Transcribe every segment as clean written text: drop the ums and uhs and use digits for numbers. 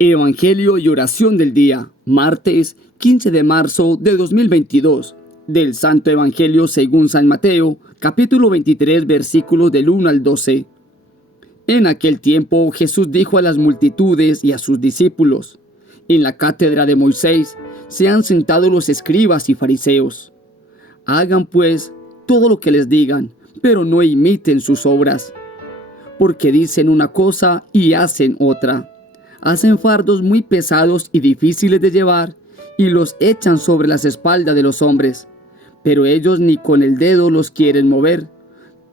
Evangelio y oración del día, martes 15 de marzo de 2022, del Santo Evangelio según San Mateo, capítulo 23, versículos del 1 al 12. En aquel tiempo Jesús dijo a las multitudes y a sus discípulos: en la cátedra de Moisés se han sentado los escribas y fariseos. Hagan pues todo lo que les digan, pero no imiten sus obras, porque dicen una cosa y hacen otra. Hacen fardos muy pesados y difíciles de llevar y los echan sobre las espaldas de los hombres, pero ellos ni con el dedo los quieren mover.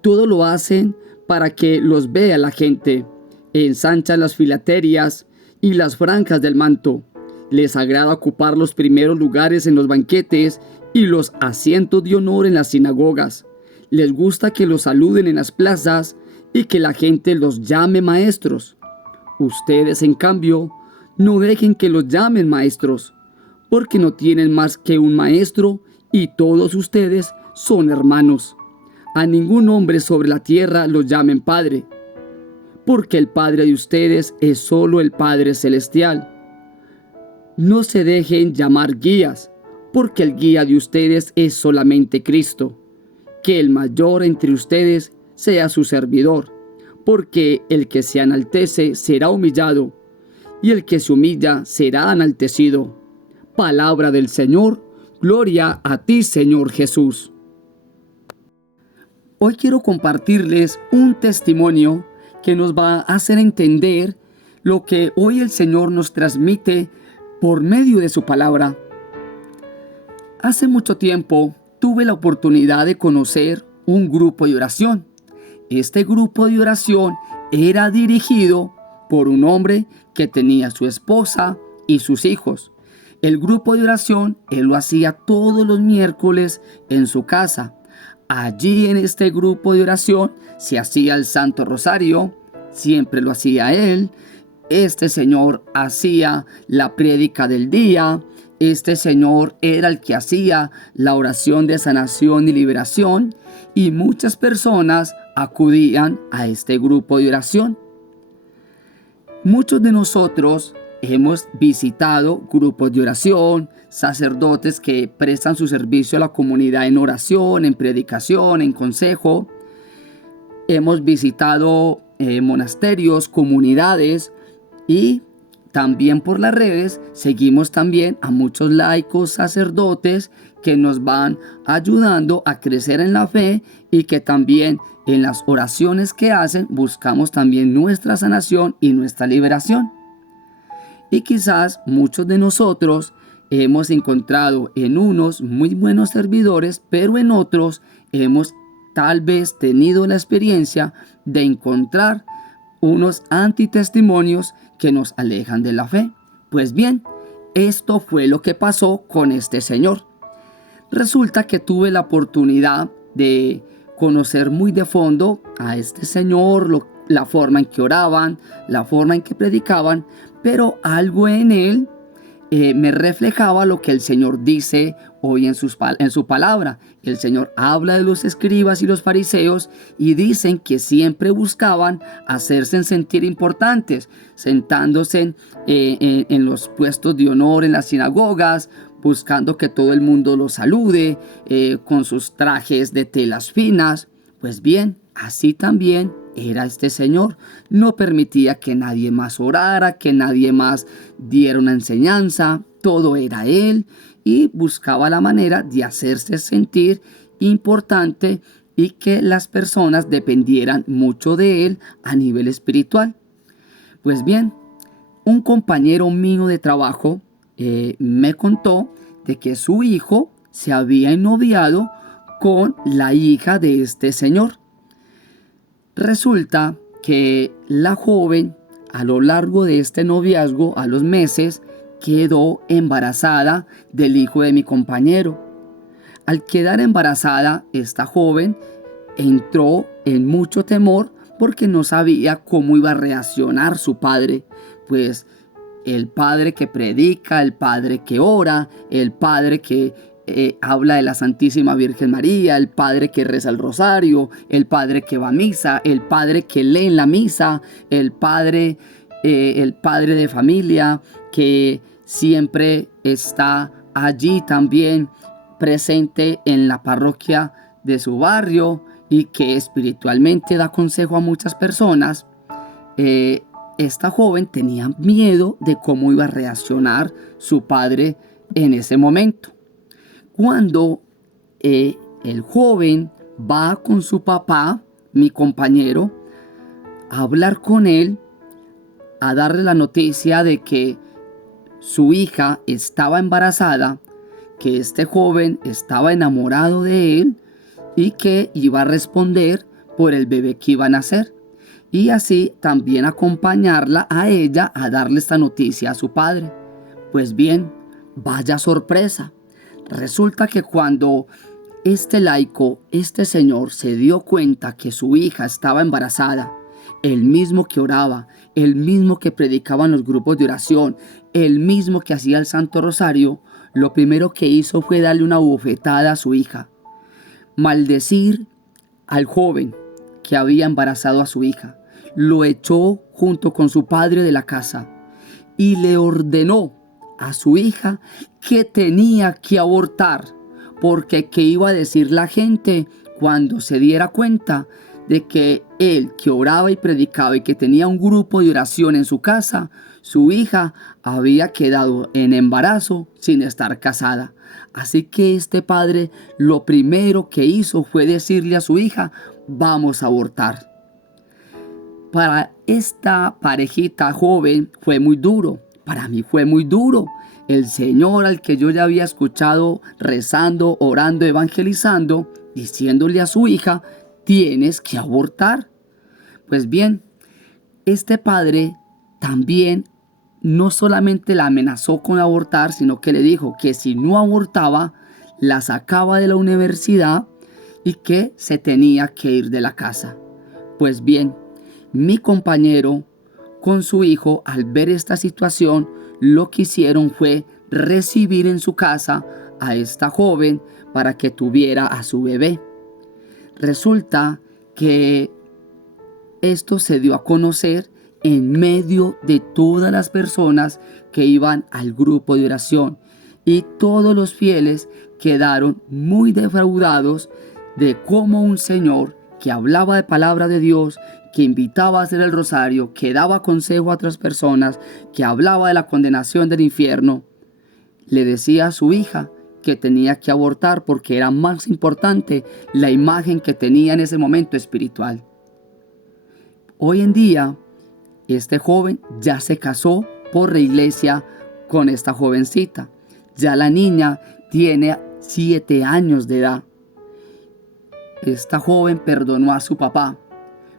Todo lo hacen para que los vea la gente. Ensanchan las filaterias y las franjas del manto. Les agrada ocupar los primeros lugares en los banquetes y los asientos de honor en las sinagogas. Les gusta que los saluden en las plazas y que la gente los llame maestros. Ustedes, en cambio, no dejen que los llamen maestros, porque no tienen más que un maestro y todos ustedes son hermanos. A ningún hombre sobre la tierra los llamen Padre, porque el Padre de ustedes es solo el Padre Celestial. No se dejen llamar guías, porque el guía de ustedes es solamente Cristo. Que el mayor entre ustedes sea su servidor, porque el que se enaltece será humillado, y el que se humilla será enaltecido. Palabra del Señor, gloria a ti, Señor Jesús. Hoy quiero compartirles un testimonio que nos va a hacer entender lo que hoy el Señor nos transmite por medio de su palabra. Hace mucho tiempo tuve la oportunidad de conocer un grupo de oración. Este grupo de oración era dirigido por un hombre que tenía su esposa y sus hijos. El grupo de oración, él lo hacía todos los miércoles en su casa. Allí en este grupo de oración se hacía el Santo Rosario, siempre lo hacía él. Este señor hacía la prédica del día. Este señor era el que hacía la oración de sanación y liberación, y muchas personas acudían a este grupo de oración. Muchos de nosotros hemos visitado grupos de oración, sacerdotes que prestan su servicio a la comunidad en oración, en predicación, en consejo. Hemos visitado monasterios, comunidades, y también por las redes seguimos también a muchos laicos, sacerdotes que nos van ayudando a crecer en la fe, y que también en las oraciones que hacen buscamos también nuestra sanación y nuestra liberación. Y quizás muchos de nosotros hemos encontrado en unos muy buenos servidores, pero en otros hemos tal vez tenido la experiencia de encontrar unos antitestimonios que nos alejan de la fe. Pues bien, esto fue lo que pasó con este señor. Resulta que tuve la oportunidad de conocer muy de fondo a este señor, la forma en que oraban, la forma en que predicaban, pero algo en él me reflejaba lo que el Señor dice hoy en su palabra. El Señor habla de los escribas y los fariseos, y dicen que siempre buscaban hacerse sentir importantes, sentándose en los puestos de honor en las sinagogas, buscando que todo el mundo los salude, con sus trajes de telas finas. Pues bien, así también era este señor. No permitía que nadie más orara, que nadie más diera una enseñanza. Todo era él, y buscaba la manera de hacerse sentir importante y que las personas dependieran mucho de él a nivel espiritual. Pues bien, un compañero mío de trabajo me contó de que su hijo se había ennoviado con la hija de este señor. Resulta que la joven, a lo largo de este noviazgo, a los meses, quedó embarazada del hijo de mi compañero. Al quedar embarazada, esta joven entró en mucho temor porque no sabía cómo iba a reaccionar su padre. Pues el padre que predica, el padre que ora, el padre que habla de la Santísima Virgen María, el padre que reza el rosario, el padre que va a misa, el padre que lee en la misa, el padre el padre de familia que siempre está allí también presente en la parroquia de su barrio y que espiritualmente da consejo a muchas personas. Esta joven tenía miedo de cómo iba a reaccionar su padre en ese momento. Cuando el joven va con su papá, mi compañero, a hablar con él, a darle la noticia de que su hija estaba embarazada, que este joven estaba enamorado de él y que iba a responder por el bebé que iba a nacer. Y así también acompañarla a ella a darle esta noticia a su padre. Pues bien, vaya sorpresa. Resulta que cuando este laico, este señor, se dio cuenta que su hija estaba embarazada, el mismo que oraba, el mismo que predicaba en los grupos de oración, el mismo que hacía el Santo Rosario, lo primero que hizo fue darle una bofetada a su hija, maldecir al joven que había embarazado a su hija, lo echó junto con su padre de la casa y le ordenó a su hija que tenía que abortar, porque qué iba a decir la gente cuando se diera cuenta de que él, que oraba y predicaba y que tenía un grupo de oración en su casa, su hija había quedado en embarazo sin estar casada. Así que este padre lo primero que hizo fue decirle a su hija: vamos a abortar. Para esta parejita joven fue muy duro. Para mí fue muy duro. El Señor, al que yo ya había escuchado rezando, orando, evangelizando, diciéndole a su hija: tienes que abortar. Pues bien, este padre también no solamente la amenazó con abortar, sino que le dijo que si no abortaba, la sacaba de la universidad y que se tenía que ir de la casa. Pues bien, mi compañero con su hijo, al ver esta situación, lo que hicieron fue recibir en su casa a esta joven para que tuviera a su bebé. Resulta que esto se dio a conocer en medio de todas las personas que iban al grupo de oración, y todos los fieles quedaron muy defraudados de cómo un señor que hablaba de palabra de Dios, que invitaba a hacer el rosario, que daba consejo a otras personas, que hablaba de la condenación del infierno, le decía a su hija que tenía que abortar porque era más importante la imagen que tenía en ese momento espiritual. Hoy en día, este joven ya se casó por la iglesia con esta jovencita. Ya la niña tiene 7 años de edad. Esta joven perdonó a su papá,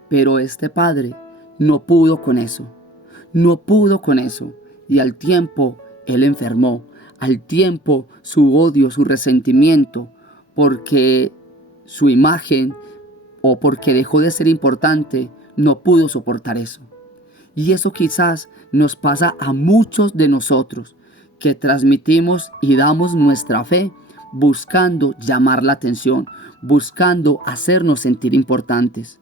pero este padre no pudo con eso. No pudo con eso. Y al tiempo él enfermó. Al tiempo su odio, su resentimiento, porque su imagen o porque dejó de ser importante, no pudo soportar eso. Y eso quizás nos pasa a muchos de nosotros, que transmitimos y damos nuestra fe buscando llamar la atención, buscando hacernos sentir importantes.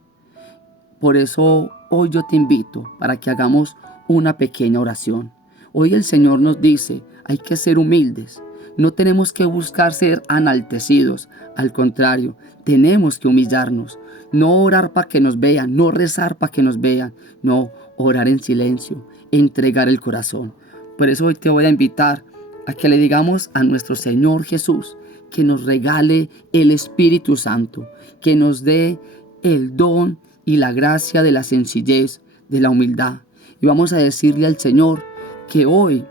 Por eso hoy yo te invito para que hagamos una pequeña oración. Hoy el Señor nos dice: hay que ser humildes. No tenemos que buscar ser enaltecidos. Al contrario, tenemos que humillarnos. No orar para que nos vean, no rezar para que nos vean. No, orar en silencio, entregar el corazón. Por eso hoy te voy a invitar a que le digamos a nuestro Señor Jesús que nos regale el Espíritu Santo, que nos dé el don y la gracia de la sencillez, de la humildad. Y vamos a decirle al Señor que hoy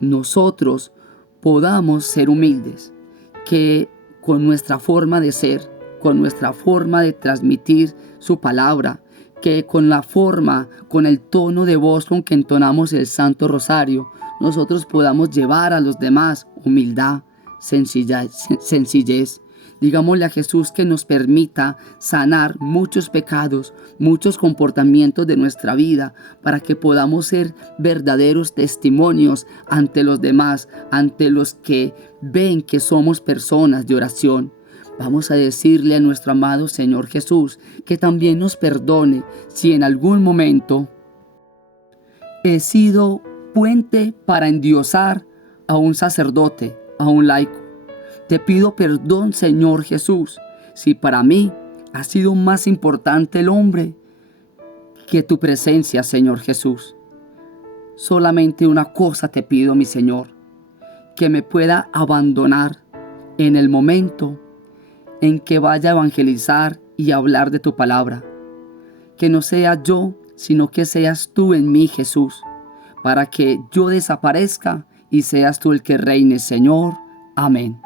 nosotros podamos ser humildes, que con nuestra forma de ser, con nuestra forma de transmitir su palabra, que con la forma, con el tono de voz con que entonamos el Santo Rosario, nosotros podamos llevar a los demás humildad, sencillez. Digámosle a Jesús que nos permita sanar muchos pecados, muchos comportamientos de nuestra vida, para que podamos ser verdaderos testimonios ante los demás, ante los que ven que somos personas de oración. Vamos a decirle a nuestro amado Señor Jesús que también nos perdone si en algún momento he sido puente para endiosar a un sacerdote, a un laico. Te pido perdón, Señor Jesús, si para mí ha sido más importante el hombre que tu presencia, Señor Jesús. Solamente una cosa te pido, mi Señor, que me pueda abandonar en el momento en que vaya a evangelizar y hablar de tu palabra. Que no sea yo, sino que seas tú en mí, Jesús, para que yo desaparezca y seas tú el que reine, Señor. Amén.